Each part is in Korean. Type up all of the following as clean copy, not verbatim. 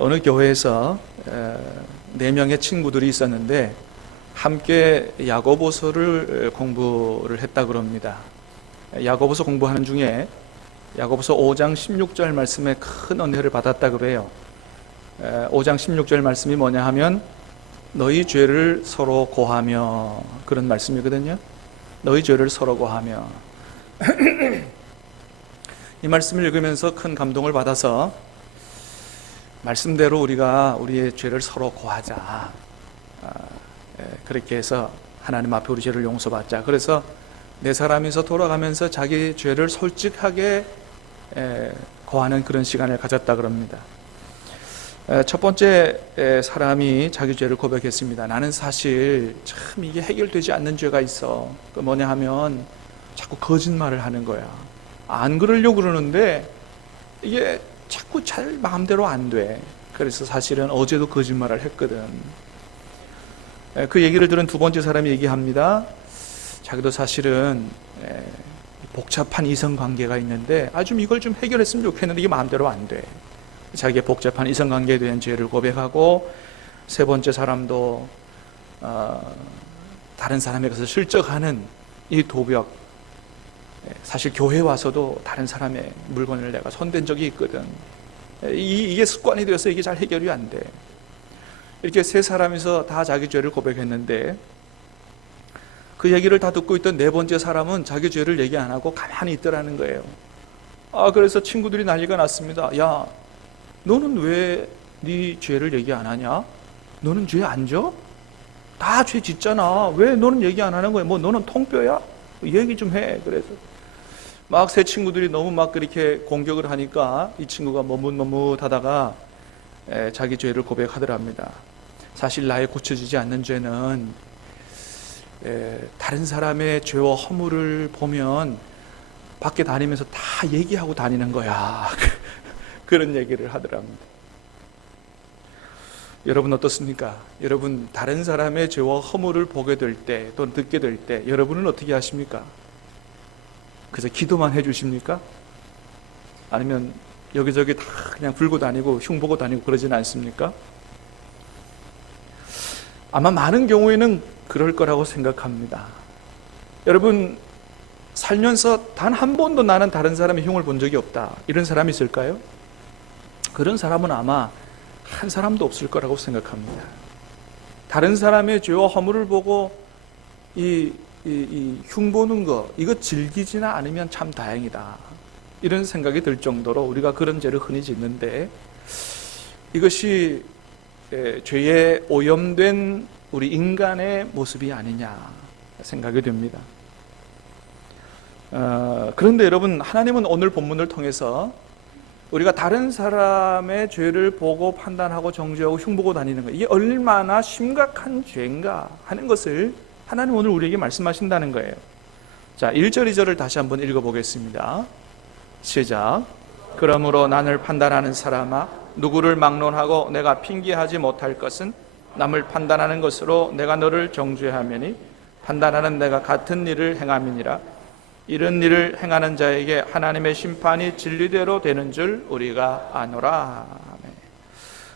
어느 교회에서 4명의 친구들이 있었는데 함께 야고보서를 공부를 했다 그럽니다. 야고보서 공부하는 중에 야고보서 5장 16절 말씀에 큰 은혜를 받았다 그래요. 5장 16절 말씀이 뭐냐 하면 너희 죄를 서로 고하며, 그런 말씀이거든요. 너희 죄를 서로 고하며. 이 말씀을 읽으면서 큰 감동을 받아서 말씀대로 우리가 우리의 죄를 서로 고하자, 그렇게 해서 하나님 앞에 우리 죄를 용서받자. 그래서 네 사람이서 돌아가면서 자기 죄를 솔직하게 고하는 그런 시간을 가졌다 그럽니다. 첫 번째 사람이 자기 죄를 고백했습니다. 나는 사실 참 이게 해결되지 않는 죄가 있어. 그 뭐냐 하면 자꾸 거짓말을 하는 거야. 안 그러려고 그러는데 이게 자꾸 잘 마음대로 안 돼. 그래서 사실은 어제도 거짓말을 했거든. 그 얘기를 들은 두 번째 사람이 얘기합니다. 자기도 사실은 복잡한 이성관계가 있는데 좀 이걸 좀 해결했으면 좋겠는데 이게 마음대로 안 돼. 자기의 복잡한 이성관계에 대한 죄를 고백하고, 세 번째 사람도 다른 사람에게서 실적하는 이 도벽, 사실 교회 와서도 다른 사람의 물건을 내가 손댄 적이 있거든. 이게 습관이 되어서 이게 잘 해결이 안 돼. 이렇게 세 사람이서 다 자기 죄를 고백했는데 그 얘기를 다 듣고 있던 네 번째 사람은 자기 죄를 얘기 안 하고 가만히 있더라는 거예요. 그래서 친구들이 난리가 났습니다. 야, 너는 왜 네 죄를 얘기 안 하냐? 너는 죄 안 져? 다 죄 짓잖아. 왜 너는 얘기 안 하는 거야? 뭐 너는 통뼈야? 얘기 좀 해. 그래서 막 세 친구들이 너무 막 그렇게 공격을 하니까 이 친구가 머뭇머뭇하다가 자기 죄를 고백하더랍니다. 사실 나의 고쳐지지 않는 죄는 다른 사람의 죄와 허물을 보면 밖에 다니면서 다 얘기하고 다니는 거야. 그런 얘기를 하더랍니다. 여러분 어떻습니까? 여러분 다른 사람의 죄와 허물을 보게 될 때 또는 듣게 될 때 여러분은 어떻게 하십니까? 그래서 기도만 해주십니까? 아니면 여기저기 다 그냥 불고 다니고 흉보고 다니고 그러진 않습니까? 아마 많은 경우에는 그럴 거라고 생각합니다. 여러분 살면서 단 한 번도 나는 다른 사람의 흉을 본 적이 없다, 이런 사람이 있을까요? 그런 사람은 아마 한 사람도 없을 거라고 생각합니다. 다른 사람의 죄와 허물을 보고 흉보는 거, 이거 즐기지나 않으면 참 다행이다, 이런 생각이 들 정도로 우리가 그런 죄를 흔히 짓는데, 이것이 죄에 오염된 우리 인간의 모습이 아니냐 생각이 됩니다. 그런데 여러분, 하나님은 오늘 본문을 통해서 우리가 다른 사람의 죄를 보고 판단하고 정죄하고 흉보고 다니는 것, 이게 얼마나 심각한 죄인가 하는 것을 하나님 오늘 우리에게 말씀하신다는 거예요. 자, 1절 2절을 다시 한번 읽어보겠습니다. 시작. 그러므로 나를 판단하는 사람아, 누구를 막론하고 내가 핑계하지 못할 것은 남을 판단하는 것으로 내가 너를 정죄하매니 판단하는 내가 같은 일을 행함이니라. 이런 일을 행하는 자에게 하나님의 심판이 진리대로 되는 줄 우리가 아노라.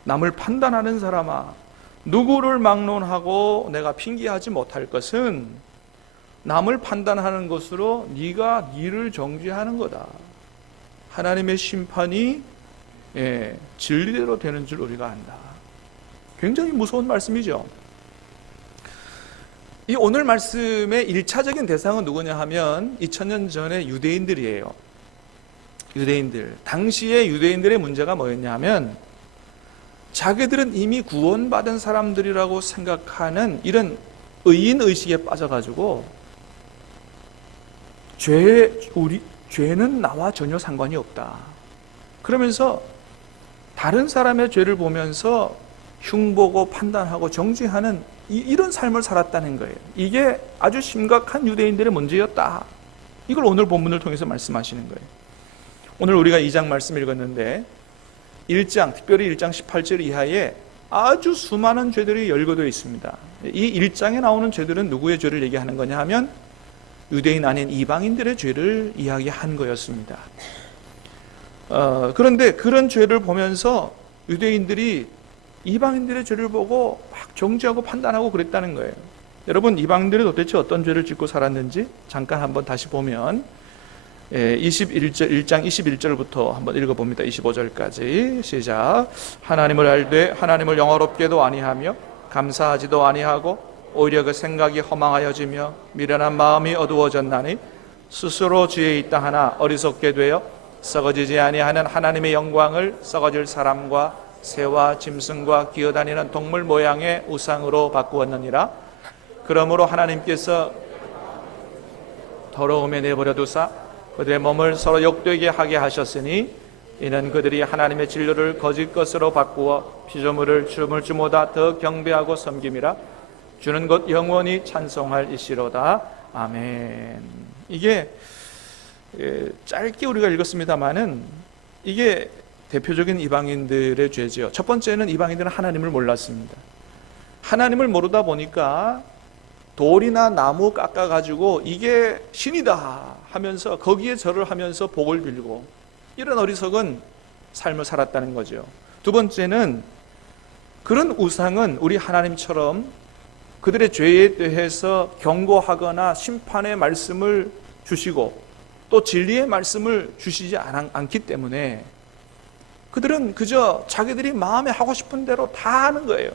남을 판단하는 사람아, 누구를 막론하고 내가 핑계하지 못할 것은 남을 판단하는 것으로 네가 니를 정죄하는 거다. 하나님의 심판이 진리대로 되는 줄 우리가 안다. 굉장히 무서운 말씀이죠. 이 오늘 말씀의 1차적인 대상은 누구냐 하면 2000년 전의 유대인들이에요. 유대인들. 당시의 유대인들의 문제가 뭐였냐 하면 자기들은 이미 구원받은 사람들이라고 생각하는 이런 의인의식에 빠져가지고 죄는 나와 전혀 상관이 없다, 그러면서 다른 사람의 죄를 보면서 흉보고 판단하고 정죄하는 이런 삶을 살았다는 거예요. 이게 아주 심각한 유대인들의 문제였다. 이걸 오늘 본문을 통해서 말씀하시는 거예요. 오늘 우리가 2장 말씀 읽었는데 1장, 특별히 1장 18절 이하에 아주 수많은 죄들이 열거되어 있습니다. 이 1장에 나오는 죄들은 누구의 죄를 얘기하는 거냐 하면 유대인 아닌 이방인들의 죄를 이야기한 거였습니다. 그런데 그런 죄를 보면서 유대인들이 이방인들의 죄를 보고 막 정죄하고 판단하고 그랬다는 거예요. 여러분, 이방인들이 도대체 어떤 죄를 짓고 살았는지 잠깐 한번 다시 보면 1장 21절부터 한번 읽어봅니다. 25절까지 시작. 하나님을 알되 하나님을 영화롭게도 아니하며 감사하지도 아니하고 오히려 그 생각이 허망하여지며 미련한 마음이 어두워졌나니 스스로 죄에 있다 하나 어리석게 되어 썩어지지 아니하는 하나님의 영광을 썩어질 사람과 새와 짐승과 기어다니는 동물 모양의 우상으로 바꾸었느니라. 그러므로 하나님께서 더러움에 내버려 두사 그들의 몸을 서로 욕되게 하게 하셨으니 이는 그들이 하나님의 진료를 거짓 것으로 바꾸어 피조물을 주물주보다 더 경배하고 섬김이라. 주는 곧 영원히 찬송할 이시로다. 아멘. 이게 짧게 우리가 읽었습니다마는 이게 대표적인 이방인들의 죄죠. 첫 번째는 이방인들은 하나님을 몰랐습니다. 하나님을 모르다 보니까 돌이나 나무 깎아가지고 이게 신이다 하면서 거기에 절을 하면서 복을 빌고 이런 어리석은 삶을 살았다는 거죠. 두 번째는 그런 우상은 우리 하나님처럼 그들의 죄에 대해서 경고하거나 심판의 말씀을 주시고 또 진리의 말씀을 주시지 않기 때문에 그들은 그저 자기들이 마음에 하고 싶은 대로 다 하는 거예요.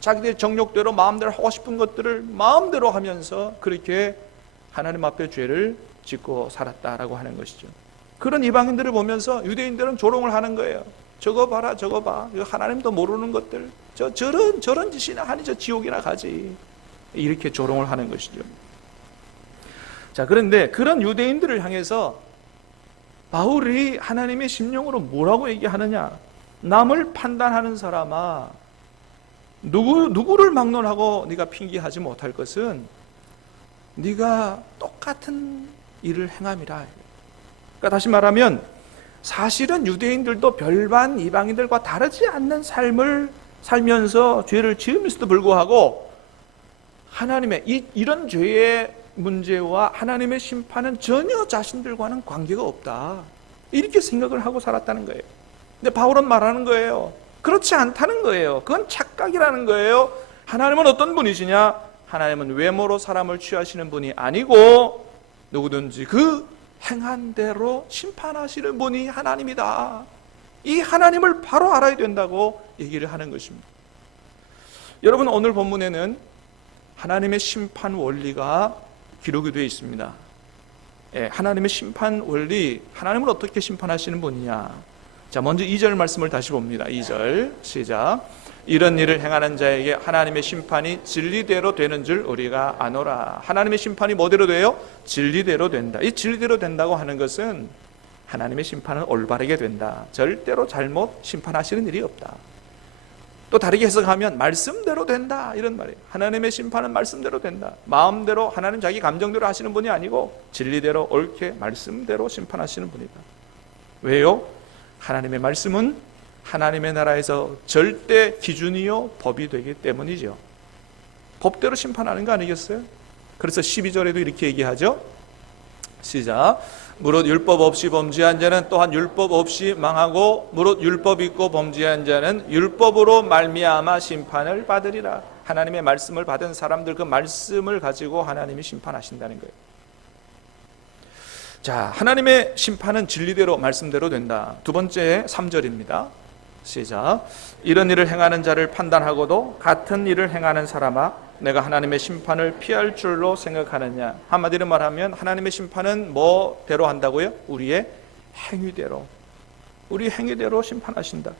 자기들의 정욕대로 마음대로 하고 싶은 것들을 마음대로 하면서 그렇게 하나님 앞에 죄를 짓고 살았다라고 하는 것이죠. 그런 이방인들을 보면서 유대인들은 조롱을 하는 거예요. 저거 봐라, 저거 봐. 하나님도 모르는 것들. 저런 짓이나 하니 저 지옥이나 가지. 이렇게 조롱을 하는 것이죠. 자, 그런데 그런 유대인들을 향해서 바울이 하나님의 심령으로 뭐라고 얘기하느냐? 남을 판단하는 사람아, 누구를 막론하고 네가 핑계하지 못할 것은 네가 똑같은 일을 행함이라. 그러니까 다시 말하면 사실은 유대인들도 별반 이방인들과 다르지 않는 삶을 살면서 죄를 지으면서도 불구하고 하나님의 이런 죄의 문제와 하나님의 심판은 전혀 자신들과는 관계가 없다, 이렇게 생각을 하고 살았다는 거예요. 근데 바울은 말하는 거예요. 그렇지 않다는 거예요. 그건 착각이라는 거예요. 하나님은 어떤 분이시냐? 하나님은 외모로 사람을 취하시는 분이 아니고 누구든지 그 행한 대로 심판하시는 분이 하나님이다. 이 하나님을 바로 알아야 된다고 얘기를 하는 것입니다. 여러분, 오늘 본문에는 하나님의 심판 원리가 기록이 되어 있습니다. 하나님의 심판 원리, 하나님을 어떻게 심판하시는 분이냐? 자, 먼저 2절 말씀을 다시 봅니다. 2절 시작. 이런 일을 행하는 자에게 하나님의 심판이 진리대로 되는 줄 우리가 아노라. 하나님의 심판이 뭐대로 돼요? 진리대로 된다. 이 진리대로 된다고 하는 것은 하나님의 심판은 올바르게 된다. 절대로 잘못 심판하시는 일이 없다. 또 다르게 해석하면 말씀대로 된다, 이런 말이에요. 하나님의 심판은 말씀대로 된다. 마음대로 하나님 자기 감정대로 하시는 분이 아니고 진리대로 옳게 말씀대로 심판하시는 분이다. 왜요? 하나님의 말씀은 하나님의 나라에서 절대 기준이요 법이 되기 때문이죠. 법대로 심판하는 거 아니겠어요? 그래서 12절에도 이렇게 얘기하죠. 시작. 무릇 율법 없이 범죄한 자는 또한 율법 없이 망하고 무릇 율법 있고 범죄한 자는 율법으로 말미암아 심판을 받으리라. 하나님의 말씀을 받은 사람들, 그 말씀을 가지고 하나님이 심판하신다는 거예요. 자, 하나님의 심판은 진리대로 말씀대로 된다. 두 번째 3절입니다. 시작. 이런 일을 행하는 자를 판단하고도 같은 일을 행하는 사람아, 내가 하나님의 심판을 피할 줄로 생각하느냐? 한마디로 말하면 하나님의 심판은 뭐대로 한다고요? 우리의 행위대로, 우리 행위대로 심판하신다.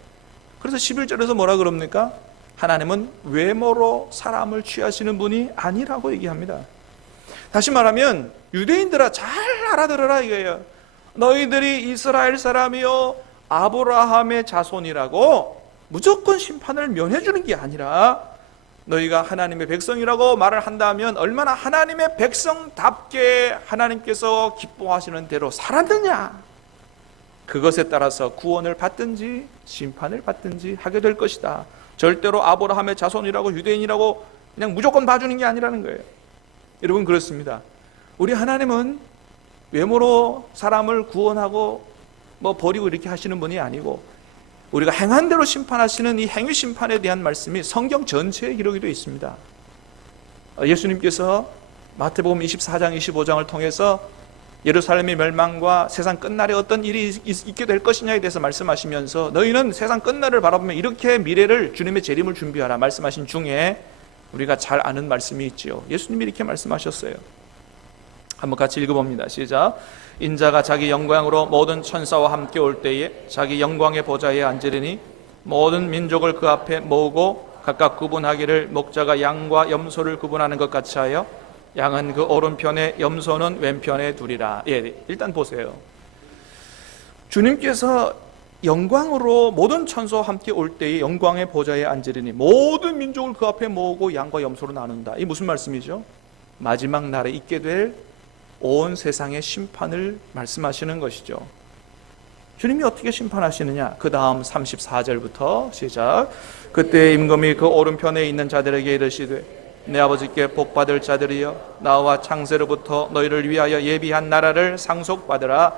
그래서 11절에서 뭐라 그럽니까? 하나님은 외모로 사람을 취하시는 분이 아니라고 얘기합니다. 다시 말하면 유대인들아, 잘 알아들어라 이거예요. 너희들이 이스라엘 사람이요 아브라함의 자손이라고 무조건 심판을 면해주는 게 아니라 너희가 하나님의 백성이라고 말을 한다면 얼마나 하나님의 백성답게 하나님께서 기뻐하시는 대로 살았느냐, 그것에 따라서 구원을 받든지 심판을 받든지 하게 될 것이다. 절대로 아브라함의 자손이라고 유대인이라고 그냥 무조건 봐주는 게 아니라는 거예요. 여러분, 그렇습니다. 우리 하나님은 외모로 사람을 구원하고 버리고 이렇게 하시는 분이 아니고 우리가 행한 대로 심판하시는 이 행위 심판에 대한 말씀이 성경 전체에 기록이 되어 있습니다. 예수님께서 마태복음 24장 25장을 통해서 예루살렘의 멸망과 세상 끝날에 어떤 일이 있게 될 것이냐에 대해서 말씀하시면서 너희는 세상 끝날을 바라보면 이렇게 미래를 주님의 재림을 준비하라 말씀하신 중에 우리가 잘 아는 말씀이 있지요. 예수님이 이렇게 말씀하셨어요. 한번 같이 읽어봅니다. 시작. 인자가 자기 영광으로 모든 천사와 함께 올 때에 자기 영광의 보좌에 앉으리니 모든 민족을 그 앞에 모으고 각각 구분하기를 목자가 양과 염소를 구분하는 것 같이 하여 양은 그 오른편에 염소는 왼편에 두리라. 일단 보세요. 주님께서 영광으로 모든 천사와 함께 올 때에 영광의 보좌에 앉으리니 모든 민족을 그 앞에 모으고 양과 염소로 나눈다. 이 무슨 말씀이죠? 마지막 날에 있게 될 온 세상의 심판을 말씀하시는 것이죠. 주님이 어떻게 심판하시느냐? 그 다음 34절부터 시작. 그때 임금이 그 오른편에 있는 자들에게 이르시되 내 아버지께 복받을 자들이여 나와 창세로부터 너희를 위하여 예비한 나라를 상속받으라.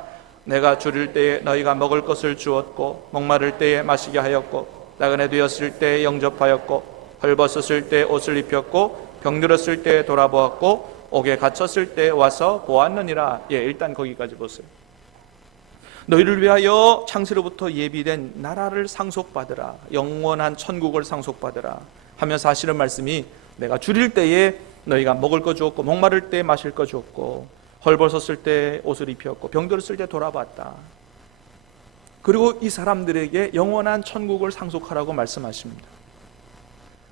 내가 줄일 때에 너희가 먹을 것을 주었고 목마를 때에 마시게 하였고 나그네 되었을 때에 영접하였고 헐벗었을 때에 옷을 입혔고 병들었을 때에 돌아보았고 옥에 갇혔을 때에 와서 보았느니라. 일단 거기까지 보세요. 너희를 위하여 창세로부터 예비된 나라를 상속받으라. 영원한 천국을 상속받으라 하면서 하시는 말씀이 내가 줄일 때에 너희가 먹을 거 주었고 목마를 때에 마실 거 주었고 헐벗었을 때 옷을 입혔고 병들었을 때 돌아봤다. 그리고 이 사람들에게 영원한 천국을 상속하라고 말씀하십니다.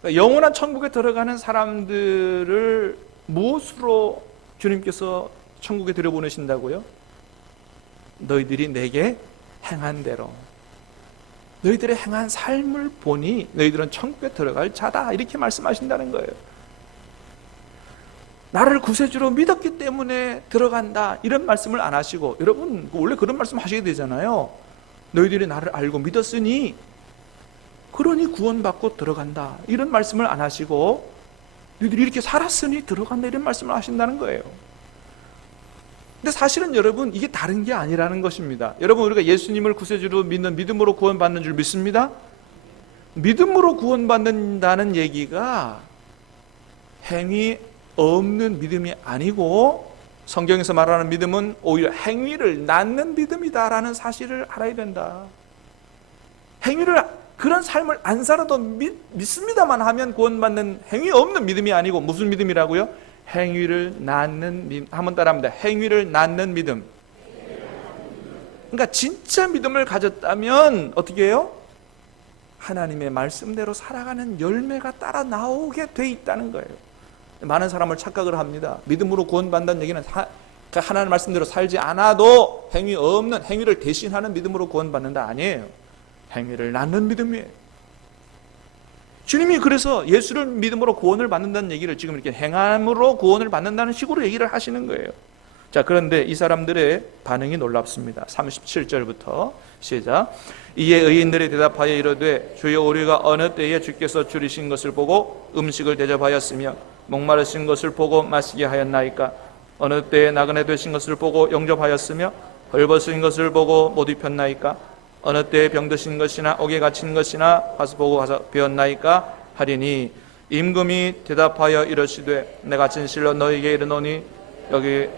그러니까 영원한 천국에 들어가는 사람들을 무엇으로 주님께서 천국에 들여보내신다고요? 너희들이 내게 행한 대로, 너희들의 행한 삶을 보니 너희들은 천국에 들어갈 자다, 이렇게 말씀하신다는 거예요. 나를 구세주로 믿었기 때문에 들어간다, 이런 말씀을 안 하시고, 여러분 원래 그런 말씀 하셔야 되잖아요. 너희들이 나를 알고 믿었으니 그러니 구원받고 들어간다, 이런 말씀을 안 하시고 너희들이 이렇게 살았으니 들어간다, 이런 말씀을 하신다는 거예요. 근데 사실은 여러분 이게 다른 게 아니라는 것입니다. 여러분 우리가 예수님을 구세주로 믿는, 믿음으로 구원받는 줄 믿습니다? 믿음으로 구원받는다는 얘기가 행위 없는 믿음이 아니고 성경에서 말하는 믿음은 오히려 행위를 낳는 믿음이다라는 사실을 알아야 된다. 그런 삶을 안 살아도 믿습니다만 하면 구원받는 행위 없는 믿음이 아니고 무슨 믿음이라고요? 행위를 낳는 믿음. 한번 따라합니다. 행위를 낳는 믿음. 그러니까 진짜 믿음을 가졌다면 어떻게 해요? 하나님의 말씀대로 살아가는 열매가 따라 나오게 돼 있다는 거예요. 많은 사람을 착각을 합니다. 믿음으로 구원받는다는 얘기는 하나님 말씀대로 살지 않아도 행위 없는, 행위를 대신하는 믿음으로 구원받는다, 아니에요. 행위를 낳는 믿음이에요. 주님이 그래서 예수를 믿음으로 구원을 받는다는 얘기를 지금 이렇게 행함으로 구원을 받는다는 식으로 얘기를 하시는 거예요. 자, 그런데 이 사람들의 반응이 놀랍습니다. 37절부터 시작. 이에 의인들이 대답하여 이르되 주여 우리가 어느 때에 주께서 줄이신 것을 보고 음식을 대접하였으며 목마르신 것을 보고 마시게 하였나이까? 어느 때에 나그네 되신 것을 보고 영접하였으며 헐벗은 것을 보고 못 입혔나이까? 어느 때에 병드신 것이나 옥에 갇힌 것이나 가서 보고 가서 배웠나이까? 하리니 임금이 대답하여 이르시되 내가 진실로 너희에게 이르노니 여기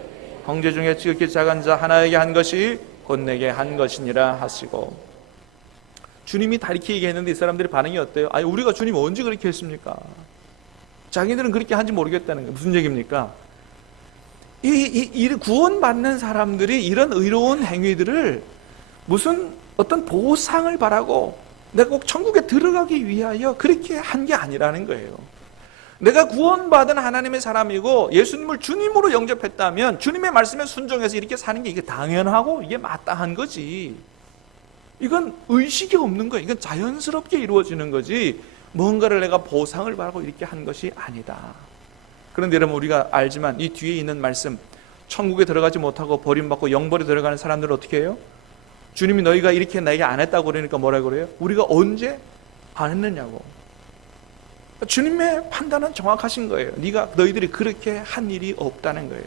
형제 중에 지극히 작은 자 하나에게 한 것이 곧 내게 한 것이니라 하시고. 주님이 다 이렇게 얘기했는데 이 사람들의 반응이 어때요? 아니 우리가 주님 언제 그렇게 했습니까? 자기들은 그렇게 한지 모르겠다는 거예요. 무슨 얘기입니까? 이 구원받는 사람들이 이런 의로운 행위들을 무슨 어떤 보상을 바라고 내가 꼭 천국에 들어가기 위하여 그렇게 한 게 아니라는 거예요. 내가 구원받은 하나님의 사람이고 예수님을 주님으로 영접했다면 주님의 말씀에 순종해서 이렇게 사는 게 이게 당연하고 이게 마땅한 거지. 이건 의식이 없는 거예요. 이건 자연스럽게 이루어지는 거지 뭔가를 내가 보상을 바라고 이렇게 한 것이 아니다. 그런데 여러분 우리가 알지만 이 뒤에 있는 말씀, 천국에 들어가지 못하고 버림받고 영벌에 들어가는 사람들은 어떻게 해요? 주님이 너희가 이렇게 나에게 안 했다고 그러니까 뭐라고 그래요? 우리가 언제 안 했느냐고. 주님의 판단은 정확하신 거예요. 너희들이 그렇게 한 일이 없다는 거예요.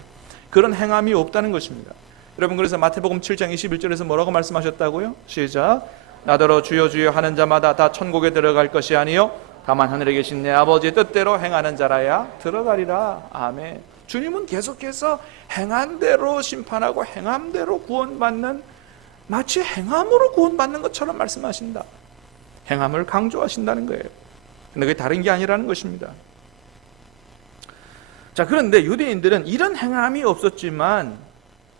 그런 행함이 없다는 것입니다. 여러분 그래서 마태복음 7장 21절에서 뭐라고 말씀하셨다고요? 시작. 나더러 주여 주여 하는 자마다 다 천국에 들어갈 것이 아니요 다만 하늘에 계신 내 아버지의 뜻대로 행하는 자라야 들어가리라. 아멘. 주님은 계속해서 행한 대로 심판하고 행한 대로 구원받는, 마치 행함으로 구원받는 것처럼 말씀하신다. 행함을 강조하신다는 거예요. 근데 그게 다른 게 아니라는 것입니다. 자, 그런데 유대인들은 이런 행함이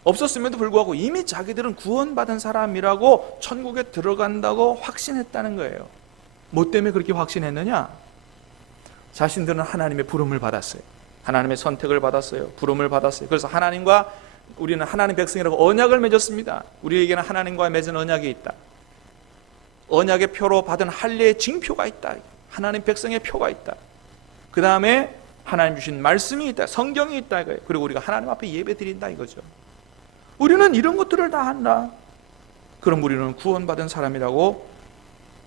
없었음에도 불구하고 이미 자기들은 구원받은 사람이라고 천국에 들어간다고 확신했다는 거예요. 뭐 때문에 그렇게 확신했느냐? 자신들은 하나님의 부름을 받았어요. 하나님의 선택을 받았어요. 부름을 받았어요. 그래서 하나님과, 우리는 하나님 백성이라고 언약을 맺었습니다. 우리에게는 하나님과 맺은 언약이 있다. 언약의 표로 받은 할례의 징표가 있다. 하나님 백성의 표가 있다. 그 다음에 하나님 주신 말씀이 있다. 성경이 있다 이거예요. 그리고 우리가 하나님 앞에 예배 드린다 이거죠. 우리는 이런 것들을 다 한다. 그럼 우리는 구원받은 사람이라고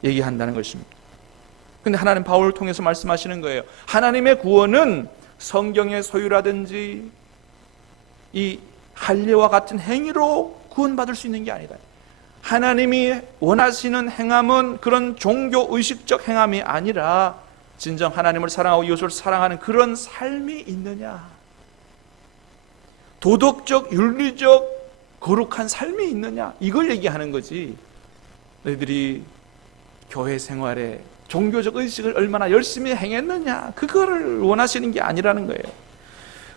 얘기한다는 것입니다. 근데 하나님 바울을 통해서 말씀하시는 거예요. 하나님의 구원은 성경의 소유라든지 이 할례와 같은 행위로 구원받을 수 있는 게 아니다. 하나님이 원하시는 행함은 그런 종교 의식적 행함이 아니라 진정 하나님을 사랑하고 이웃을 사랑하는 그런 삶이 있느냐, 도덕적 윤리적 거룩한 삶이 있느냐, 이걸 얘기하는 거지. 너희들이 교회 생활에 종교적 의식을 얼마나 열심히 행했느냐, 그거를 원하시는 게 아니라는 거예요.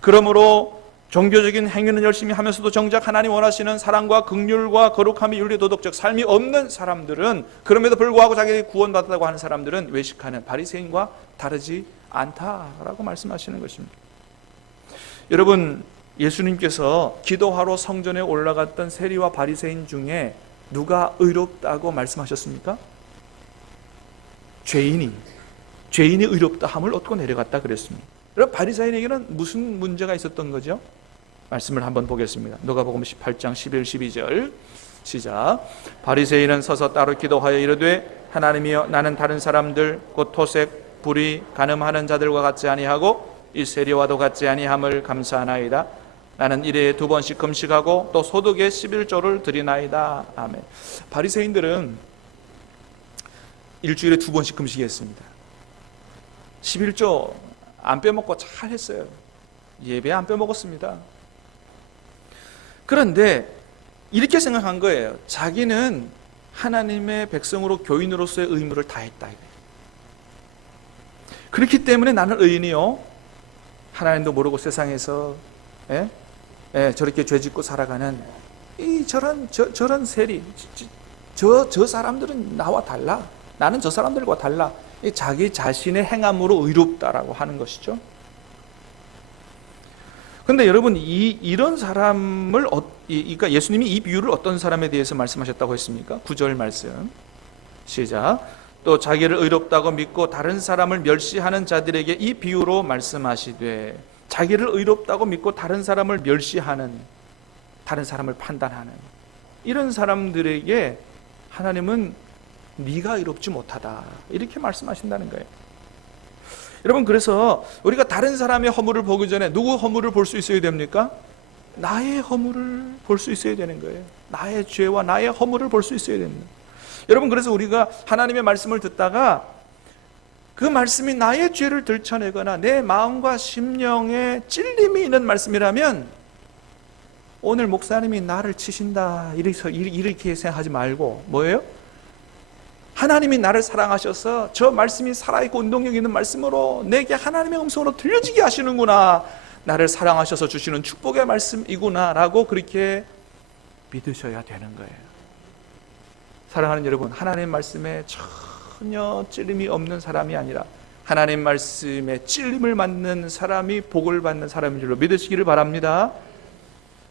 그러므로 종교적인 행위는 열심히 하면서도 정작 하나님 원하시는 사랑과 긍휼과 거룩함이 윤리 도덕적 삶이 없는 사람들은, 그럼에도 불구하고 자기들이 구원받았다고 하는 사람들은 외식하는 바리새인과 다르지 않다라고 말씀하시는 것입니다. 여러분, 예수님께서 기도하러 성전에 올라갔던 세리와 바리새인 중에 누가 의롭다고 말씀하셨습니까? 죄인이 의롭다함을 얻고 내려갔다 그랬습니다. 여러분, 바리새인에게는 무슨 문제가 있었던 거죠? 말씀을 한번 보겠습니다. 누가복음 18장 11, 12절 시작. 바리새인은 서서 따로 기도하여 이르되 하나님이여, 나는 다른 사람들 곧 토색, 불의, 간음하는 자들과 같지 아니하고 이 세리와도 같지 아니함을 감사하나이다. 나는 일에 2번씩 금식하고 또 소득의 11조를 드리나이다. 아멘. 바리새인들은 일주일에 2번씩 금식했습니다. 11조 안 빼먹고 잘 했어요. 예배 안 빼먹었습니다. 그런데 이렇게 생각한 거예요. 자기는 하나님의 백성으로 교인으로서의 의무를 다했다. 그렇기 때문에 나는 의인이요, 하나님도 모르고 세상에서 저렇게 죄짓고 살아가는 저런 세리, 저 사람들은 나와 달라, 나는 저 사람들과 달라, 자기 자신의 행함으로 의롭다라고 하는 것이죠. 그런데 여러분, 이런 사람을, 그러니까 예수님이 이 비유를 어떤 사람에 대해서 말씀하셨다고 했습니까? 9절 말씀 시작. 또 자기를 의롭다고 믿고 다른 사람을 멸시하는 자들에게 이 비유로 말씀하시되, 자기를 의롭다고 믿고 다른 사람을 멸시하는, 다른 사람을 판단하는 이런 사람들에게 하나님은 네가 의롭지 못하다, 이렇게 말씀하신다는 거예요. 여러분, 그래서 우리가 다른 사람의 허물을 보기 전에 누구 허물을 볼 수 있어야 됩니까? 나의 허물을 볼 수 있어야 되는 거예요. 나의 죄와 나의 허물을 볼 수 있어야 됩니다. 여러분, 그래서 우리가 하나님의 말씀을 듣다가 그 말씀이 나의 죄를 들춰내거나 내 마음과 심령에 찔림이 있는 말씀이라면, 오늘 목사님이 나를 치신다 이렇게 생각하지 말고, 뭐예요? 하나님이 나를 사랑하셔서 저 말씀이 살아있고 운동력 있는 말씀으로 내게 하나님의 음성으로 들려지게 하시는구나, 나를 사랑하셔서 주시는 축복의 말씀이구나 라고 그렇게 믿으셔야 되는 거예요. 사랑하는 여러분, 하나님의 말씀에 전혀 찔림이 없는 사람이 아니라 하나님 말씀에 찔림을 받는 사람이 복을 받는 사람인 줄로 믿으시기를 바랍니다.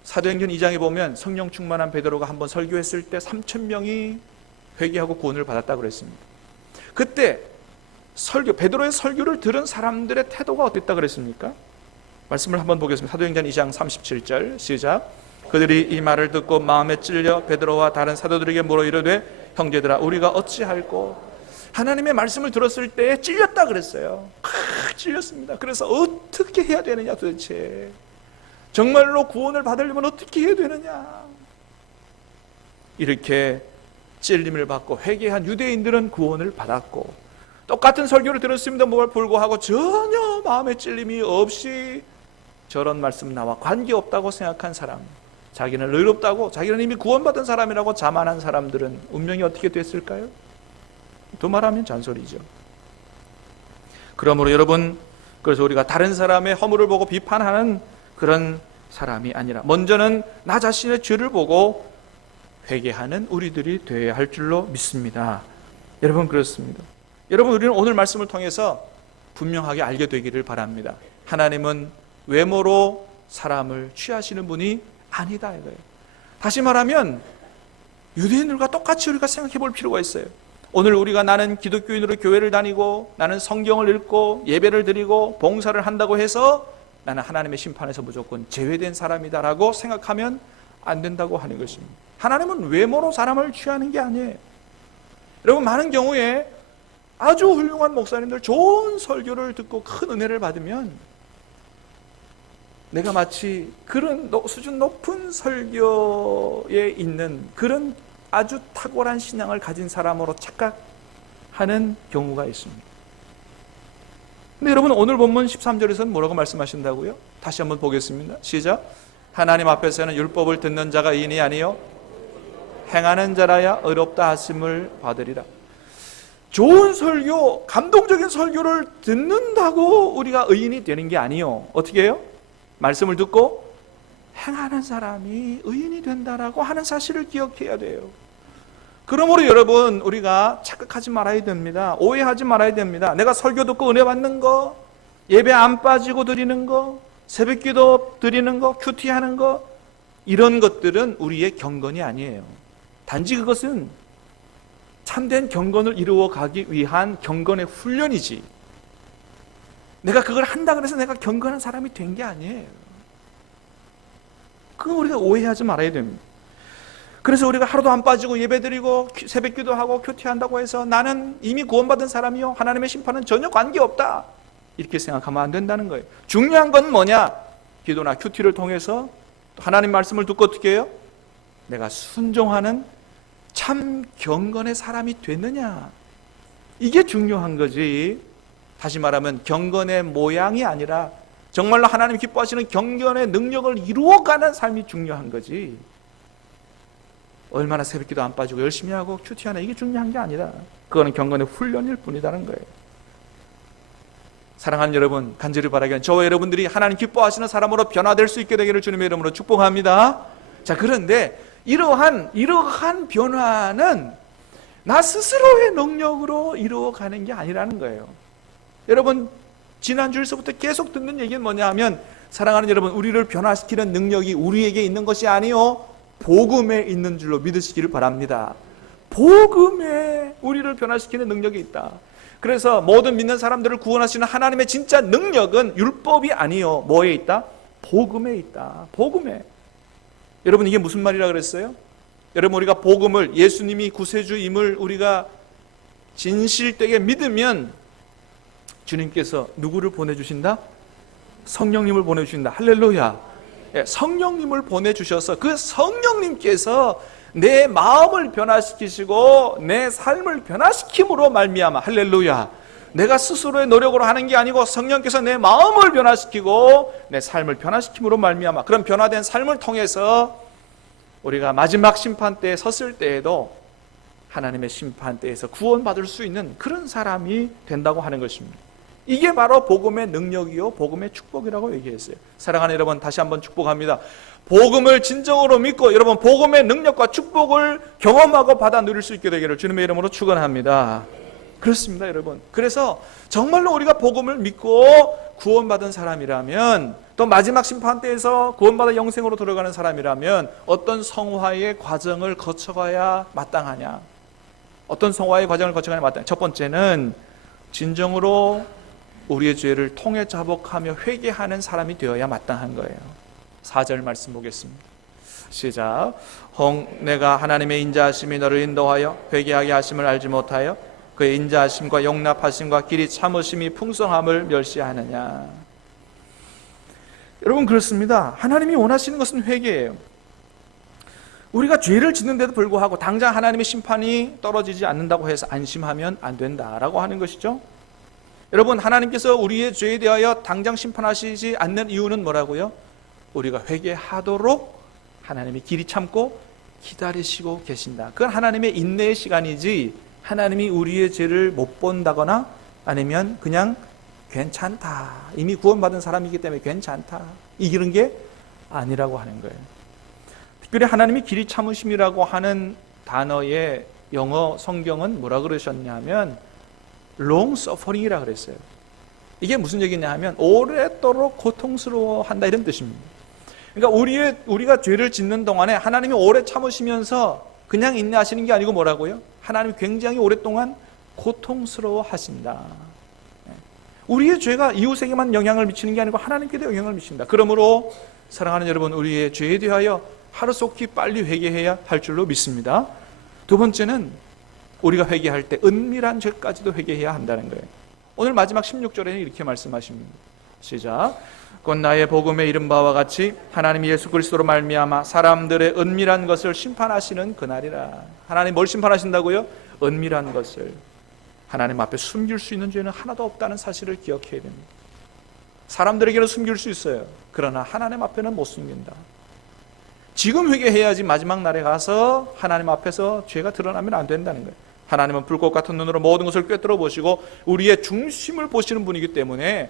사도행전 2장에 보면 성령 충만한 베드로가 한번 설교했을 때 3,000명이 회개하고 구원을 받았다고 그랬습니다. 그때 베드로의 설교를 들은 사람들의 태도가 어땠다 그랬습니까? 말씀을 한번 보겠습니다. 사도행전 2장 37절 시작. 그들이 이 말을 듣고 마음에 찔려 베드로와 다른 사도들에게 물어 이르되 형제들아, 우리가 어찌할꼬? 하나님의 말씀을 들었을 때 찔렸다 그랬어요. 찔렸습니다. 그래서 어떻게 해야 되느냐, 도대체 정말로 구원을 받으려면 어떻게 해야 되느냐, 이렇게 찔림을 받고 회개한 유대인들은 구원을 받았고, 똑같은 설교를 들었음에도 불구하고 전혀 마음의 찔림이 없이 저런 말씀 나와 관계없다고 생각한 사람, 자기는 의롭다고, 자기는 이미 구원받은 사람이라고 자만한 사람들은 운명이 어떻게 됐을까요? 또 말하면 잔소리죠. 그러므로 여러분, 그래서 우리가 다른 사람의 허물을 보고 비판하는 그런 사람이 아니라 먼저는 나 자신의 죄를 보고 회개하는 우리들이 되어야 할 줄로 믿습니다. 여러분, 그렇습니다. 여러분, 우리는 오늘 말씀을 통해서 분명하게 알게 되기를 바랍니다. 하나님은 외모로 사람을 취하시는 분이 아니다 이거예요. 다시 말하면 유대인들과 똑같이 우리가 생각해 볼 필요가 있어요. 오늘 우리가 나는 기독교인으로 교회를 다니고 나는 성경을 읽고 예배를 드리고 봉사를 한다고 해서 나는 하나님의 심판에서 무조건 제외된 사람이다라고 생각하면 안 된다고 하는 것입니다. 하나님은 외모로 사람을 취하는 게 아니에요. 여러분, 많은 경우에 아주 훌륭한 목사님들 좋은 설교를 듣고 큰 은혜를 받으면 내가 마치 그런 수준 높은 설교에 있는 그런 아주 탁월한 신앙을 가진 사람으로 착각하는 경우가 있습니다. 근데 여러분, 오늘 본문 13절에서는 뭐라고 말씀하신다고요? 다시 한번 보겠습니다. 시작. 하나님 앞에서는 율법을 듣는 자가 의인이 아니요 행하는 자라야 의롭다 하심을 받으리라. 좋은 설교, 감동적인 설교를 듣는다고 우리가 의인이 되는 게 아니요, 어떻게 해요? 말씀을 듣고 행하는 사람이 의인이 된다라고 하는 사실을 기억해야 돼요. 그러므로 여러분, 우리가 착각하지 말아야 됩니다. 오해하지 말아야 됩니다. 내가 설교 듣고 은혜 받는 거, 예배 안 빠지고 드리는 거, 새벽기도 드리는 거, 큐티하는 거, 이런 것들은 우리의 경건이 아니에요. 단지 그것은 참된 경건을 이루어가기 위한 경건의 훈련이지, 내가 그걸 한다 그래서 내가 경건한 사람이 된 게 아니에요. 그거 우리가 오해하지 말아야 됩니다. 그래서 우리가 하루도 안 빠지고 예배드리고 새벽기도 하고 큐티한다고 해서 나는 이미 구원받은 사람이요, 하나님의 심판은 전혀 관계없다, 이렇게 생각하면 안 된다는 거예요. 중요한 건 뭐냐? 기도나 큐티를 통해서 하나님 말씀을 듣고 어떻게 해요? 내가 순종하는 참 경건의 사람이 됐느냐, 이게 중요한 거지. 다시 말하면 경건의 모양이 아니라 정말로 하나님 기뻐하시는 경건의 능력을 이루어가는 삶이 중요한 거지, 얼마나 새벽기도 안 빠지고 열심히 하고 큐티하나, 이게 중요한 게 아니라 그거는 경건의 훈련일 뿐이라는 거예요. 사랑하는 여러분, 간절히 바라기는 저와 여러분들이 하나님 기뻐하시는 사람으로 변화될 수 있게 되기를 주님의 이름으로 축복합니다. 자, 그런데 이러한 변화는 나 스스로의 능력으로 이루어가는 게 아니라는 거예요. 여러분, 지난주에서부터 계속 듣는 얘기는 뭐냐 하면, 사랑하는 여러분, 우리를 변화시키는 능력이 우리에게 있는 것이 아니요 복음에 있는 줄로 믿으시기를 바랍니다. 복음에 우리를 변화시키는 능력이 있다. 그래서 모든 믿는 사람들을 구원하시는 하나님의 진짜 능력은 율법이 아니요 뭐에 있다? 복음에 있다. 복음에. 여러분, 이게 무슨 말이라 그랬어요? 여러분, 우리가 복음을, 예수님이 구세주임을 우리가 진실되게 믿으면 주님께서 누구를 보내주신다? 성령님을 보내주신다. 할렐루야. 성령님을 보내주셔서 그 성령님께서 내 마음을 변화시키시고 내 삶을 변화시킴으로 말미암아, 할렐루야, 내가 스스로의 노력으로 하는 게 아니고 성령께서 내 마음을 변화시키고 내 삶을 변화시킴으로 말미암아, 그런 변화된 삶을 통해서 우리가 마지막 심판대에 섰을 때에도 하나님의 심판대에서 구원받을 수 있는 그런 사람이 된다고 하는 것입니다. 이게 바로 복음의 능력이요 복음의 축복이라고 얘기했어요. 사랑하는 여러분, 다시 한번 축복합니다. 복음을 진정으로 믿고 여러분 복음의 능력과 축복을 경험하고 받아 누릴 수 있게 되기를 주님의 이름으로 축원합니다. 그렇습니다, 여러분. 그래서 정말로 우리가 복음을 믿고 구원받은 사람이라면, 또 마지막 심판대에서 구원받아 영생으로 들어가는 사람이라면 어떤 성화의 과정을 거쳐가야 마땅하냐? 어떤 성화의 과정을 거쳐가야 마땅하냐? 첫 번째는 진정으로 우리의 죄를 통해 자복하며 회개하는 사람이 되어야 마땅한 거예요. 4절 말씀 보겠습니다. 시작. 홍 내가 하나님의 인자하심이 너를 인도하여 회개하게 하심을 알지 못하여 그의 인자하심과 용납하심과 길이 참으심이 풍성함을 멸시하느냐. 여러분, 그렇습니다. 하나님이 원하시는 것은 회개예요. 우리가 죄를 짓는데도 불구하고 당장 하나님의 심판이 떨어지지 않는다고 해서 안심하면 안 된다라고 하는 것이죠. 여러분, 하나님께서 우리의 죄에 대하여 당장 심판하시지 않는 이유는 뭐라고요? 우리가 회개하도록 하나님이 길이 참고 기다리시고 계신다. 그건 하나님의 인내의 시간이지, 하나님이 우리의 죄를 못 본다거나 아니면 그냥 괜찮다, 이미 구원받은 사람이기 때문에 괜찮다, 이기는 게 아니라고 하는 거예요. 특별히 하나님이 길이 참으심이라고 하는 단어의 영어 성경은 뭐라 그러셨냐면 long suffering이라 그랬어요. 이게 무슨 얘기냐 하면 오래도록 고통스러워한다, 이런 뜻입니다. 그러니까 우리가 죄를 짓는 동안에 하나님이 오래 참으시면서 그냥 인내하시는 게 아니고 뭐라고요? 하나님이 굉장히 오랫동안 고통스러워 하신다. 우리의 죄가 이웃에게만 영향을 미치는 게 아니고 하나님께도 영향을 미친다. 그러므로 사랑하는 여러분, 우리의 죄에 대하여 하루속히 빨리 회개해야 할 줄로 믿습니다. 두 번째는 우리가 회개할 때 은밀한 죄까지도 회개해야 한다는 거예요. 오늘 마지막 16절에는 이렇게 말씀하십니다. 시작. 곧 나의 복음에 이른 바와 같이 하나님이 예수 그리스도로 말미암아 사람들의 은밀한 것을 심판하시는 그날이라. 하나님 뭘 심판하신다고요? 은밀한 것을. 하나님 앞에 숨길 수 있는 죄는 하나도 없다는 사실을 기억해야 됩니다. 사람들에게는 숨길 수 있어요. 그러나 하나님 앞에는 못 숨긴다. 지금 회개해야지 마지막 날에 가서 하나님 앞에서 죄가 드러나면 안 된다는 거예요. 하나님은 불꽃 같은 눈으로 모든 것을 꿰뚫어 보시고 우리의 중심을 보시는 분이기 때문에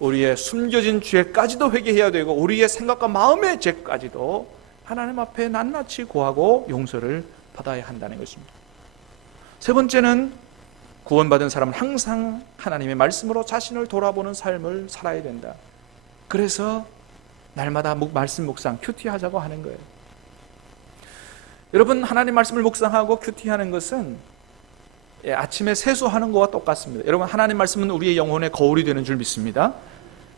우리의 숨겨진 죄까지도 회개해야 되고 우리의 생각과 마음의 죄까지도 하나님 앞에 낱낱이 고하고 용서를 받아야 한다는 것입니다. 세 번째는 구원받은 사람은 항상 하나님의 말씀으로 자신을 돌아보는 삶을 살아야 된다. 그래서 날마다 말씀 묵상, 큐티하자고 하는 거예요. 여러분, 하나님 말씀을 묵상하고 큐티하는 것은 아침에 세수하는 것과 똑같습니다. 여러분, 하나님 말씀은 우리의 영혼의 거울이 되는 줄 믿습니다.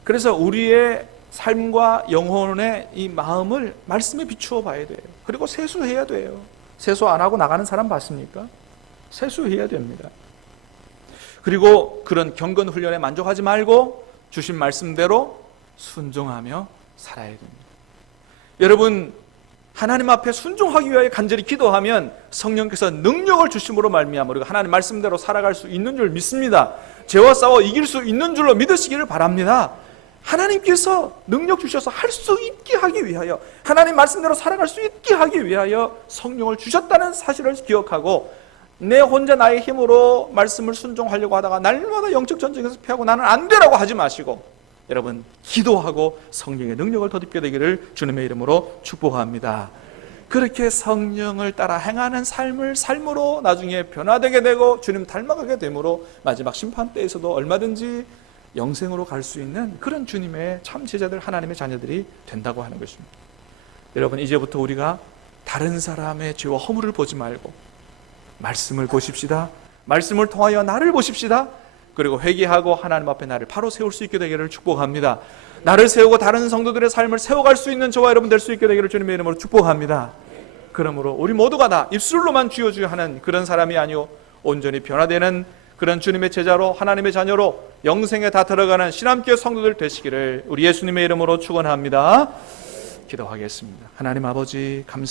그래서 우리의 삶과 영혼의 이 마음을 말씀에 비추어 봐야 돼요. 그리고 세수해야 돼요. 세수 안 하고 나가는 사람 봤습니까? 세수해야 됩니다. 그리고 그런 경건 훈련에 만족하지 말고 주신 말씀대로 순종하며 살아야 됩니다. 여러분, 하나님 앞에 순종하기 위하여 간절히 기도하면 성령께서 능력을 주심으로 말미암아 우리가 하나님 말씀대로 살아갈 수 있는 줄 믿습니다. 죄와 싸워 이길 수 있는 줄로 믿으시기를 바랍니다. 하나님께서 능력 주셔서 할 수 있게 하기 위하여, 하나님 말씀대로 살아갈 수 있게 하기 위하여 성령을 주셨다는 사실을 기억하고, 내 혼자 나의 힘으로 말씀을 순종하려고 하다가 날마다 영적 전쟁에서 패하고 나는 안 되라고 하지 마시고, 여러분 기도하고 성령의 능력을 덧입게 되기를 주님의 이름으로 축복합니다. 그렇게 성령을 따라 행하는 삶으로 나중에 변화되게 되고 주님 닮아가게 되므로 마지막 심판 때에서도 얼마든지 영생으로 갈 수 있는 그런 주님의 참 제자들, 하나님의 자녀들이 된다고 하는 것입니다. 여러분, 이제부터 우리가 다른 사람의 죄와 허물을 보지 말고 말씀을 보십시다. 말씀을 통하여 나를 보십시다. 그리고 회개하고 하나님 앞에 나를 바로 세울 수 있게 되기를 축복합니다. 나를 세우고 다른 성도들의 삶을 세워갈 수 있는 저와 여러분 될 수 있게 되기를 주님의 이름으로 축복합니다. 그러므로 우리 모두가 다 입술로만 주여 주여 하는 그런 사람이 아니오 온전히 변화되는 그런 주님의 제자로, 하나님의 자녀로 영생에 다 들어가는 신함교회 성도들 되시기를 우리 예수님의 이름으로 축원합니다. 기도하겠습니다. 하나님 아버지, 감사합니다.